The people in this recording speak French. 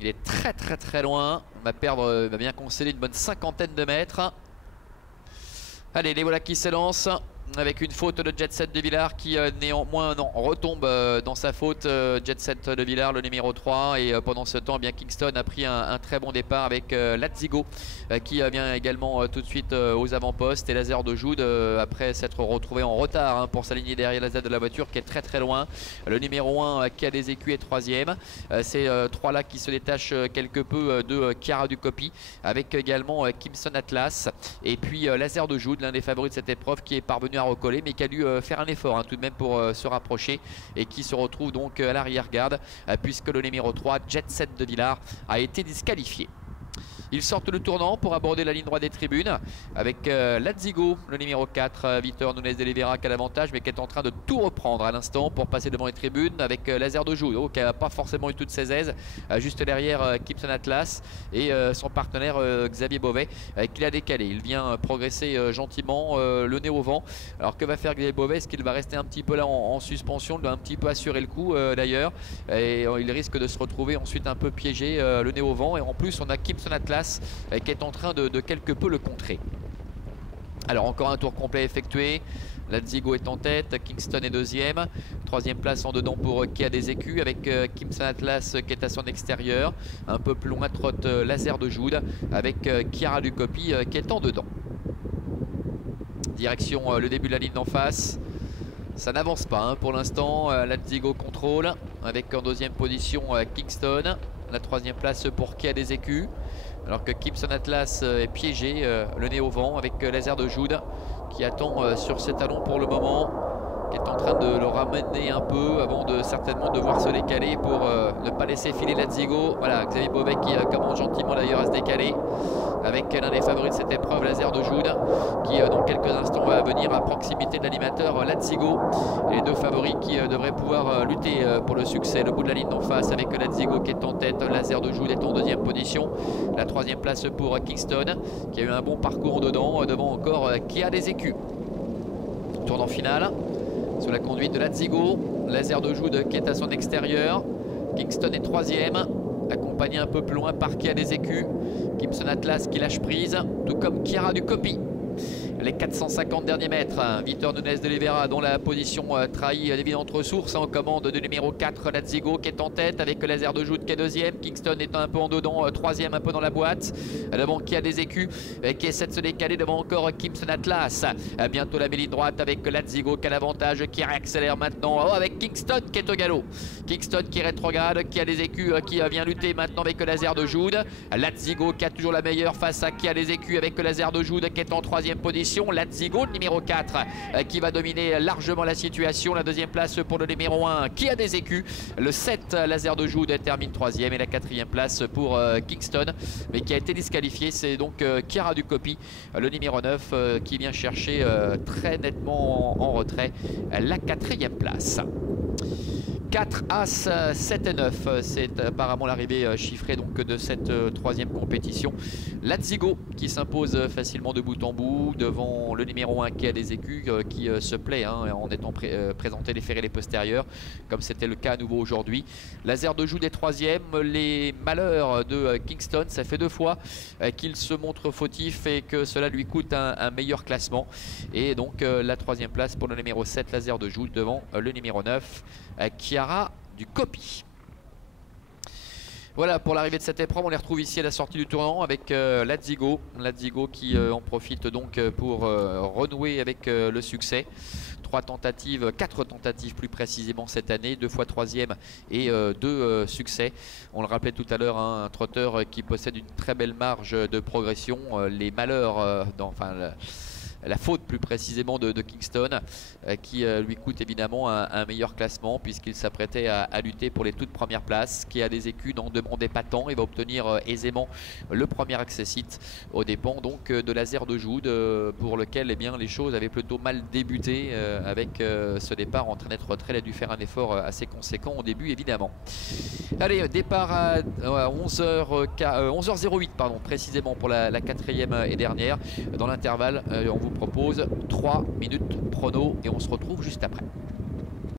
Il est très loin. On va perdre, il va bien concéder une bonne cinquantaine de mètres. Allez, les voilà qui s'élancent avec une faute de Jet Set de Villars qui néanmoins retombe dans sa faute. Jet Set de Villars, le numéro 3. Et pendant ce temps, eh bien, Kingston a pris un très bon départ avec Lazigo qui vient également tout de suite aux avant-postes. Et Laser de Joude, après s'être retrouvé en retard pour s'aligner derrière la Z de la voiture qui est très loin. Le numéro 1 qui a des écus est 3e. Ces trois-là qui se détachent quelque peu de Chiara Ducopy avec également Kimson Atlas. Et puis Laser de Joude, l'un des favoris de cette épreuve qui est parvenu à recoller mais qui a dû faire un effort tout de même pour se rapprocher et qui se retrouve donc à l'arrière-garde puisque le numéro 3 Jet Set de Villars a été disqualifié. Ils sortent le tournant pour aborder la ligne droite des tribunes avec Lazigo, le numéro 4, Vitor Nunes de Oliveira qui a l'avantage mais qui est en train de tout reprendre à l'instant pour passer devant les tribunes avec Laser de Joude qui n'a pas forcément eu toutes ses aises, juste derrière Kimson Atlas et son partenaire Xavier Beauvais qui l'a décalé. Il vient progresser gentiment, le nez au vent. Alors que va faire Xavier Beauvais? Est-ce qu'il va rester un petit peu là en suspension? Il doit un petit peu assurer le coup d'ailleurs et il risque de se retrouver ensuite un peu piégé, le nez au vent. Et en plus on a Kimson Atlas qui est en train de quelque peu le contrer. Alors encore un tour complet effectué. Lazigo est en tête, Kingston est deuxième. Troisième place en dedans pour qui a des écus avec Kimson Atlas qui est à son extérieur. Un peu plus loin trotte Laser de Joude avec Chiara Ducopy qui est en dedans. Direction le début de la ligne d'en face. Ça n'avance pas pour l'instant. Lazigo contrôle avec en deuxième position Kingston. La troisième place pour qui a des écus. Alors que Kimson Atlas est piégé, le nez au vent avec Laser de Joude qui attend sur ses talons pour le moment, qui est en train de le ramener un peu avant de certainement devoir se décaler pour ne pas laisser filer Lazigo. Voilà, Xavier Beauvais qui commence gentiment d'ailleurs à se décaler avec l'un des favoris de cette épreuve, Laser de Joude, qui dans quelques instants va venir à proximité de l'animateur Lazigo. Et les deux favoris qui devraient pouvoir lutter pour le succès. Le bout de la ligne en face avec Lazigo qui est en tête, Laser de Joude est en deuxième position. La troisième place pour Kingston qui a eu un bon parcours dedans, devant encore qui a des écus. Tournant final sous la conduite de Lazigo, Laser de Joude qui est à son extérieur. Kingston est troisième, accompagné un peu plus loin par qui a des écus. Kimson Atlas qui lâche prise, tout comme Chiara Ducopy. Les 450 derniers mètres, Vitor Nunes de Oliveira dont la position trahit d'évidentes ressources en commande de numéro 4 Lazigo qui est en tête avec Laser de Joude qui est deuxième. Kingston est un peu en dedans, troisième un peu dans la boîte. Devant qui a des écus qui essaie de se décaler, devant encore Kimson Atlas. Bientôt la ligne droite avec Lazigo qui a l'avantage, qui réaccélère maintenant avec Kingston qui est au galop. Kingston qui rétrograde, qui a des écus qui vient lutter maintenant avec Laser de Joude. Lazigo qui a toujours la meilleure face à qui a des écus avec Laser de Joude qui est en troisième position. Lazigo, le numéro 4, qui va dominer largement la situation. La deuxième place pour le numéro 1, qui a des écus. Le 7, Laser de Joude, termine troisième. Et la quatrième place pour Kingston, mais qui a été disqualifié. C'est donc Chiara Ducopy, le numéro 9, qui vient chercher très nettement en retrait la quatrième place. 4 As, 7 et 9, c'est apparemment l'arrivée chiffrée donc de cette troisième compétition. Lazigo qui s'impose facilement de bout en bout devant le numéro 1 qui a des écus, qui se plaît en étant présenté les ferrés les postérieurs, comme c'était le cas à nouveau aujourd'hui. Laser de Joude est troisième. Les malheurs de Kingston, ça fait deux fois qu'il se montre fautif et que cela lui coûte un meilleur classement. Et donc la troisième place pour le numéro 7, Laser de Joude, devant le numéro 9, Chiara Ducopy. Voilà pour l'arrivée de cette épreuve. On les retrouve ici à la sortie du tournant avec Lazigo. Lazigo qui en profite donc pour renouer avec le succès. 4 tentatives plus précisément cette année, 2 fois troisième et 2 succès. On le rappelait tout à l'heure, un trotteur qui possède une très belle marge de progression. Les malheurs, la faute plus précisément de Kingston qui lui coûte évidemment un meilleur classement puisqu'il s'apprêtait à lutter pour les toutes premières places. Qui a des écus n'en demandait pas tant, il va obtenir aisément le premier accessite aux dépens donc de Laser de Joude pour lequel les choses avaient plutôt mal débuté avec ce départ en train d'être retrait. Il a dû faire un effort assez conséquent au début évidemment. Allez, départ à 11h08 pardon, précisément pour la quatrième et dernière. Dans l'intervalle, on vous propose 3 minutes prono et on se retrouve juste après.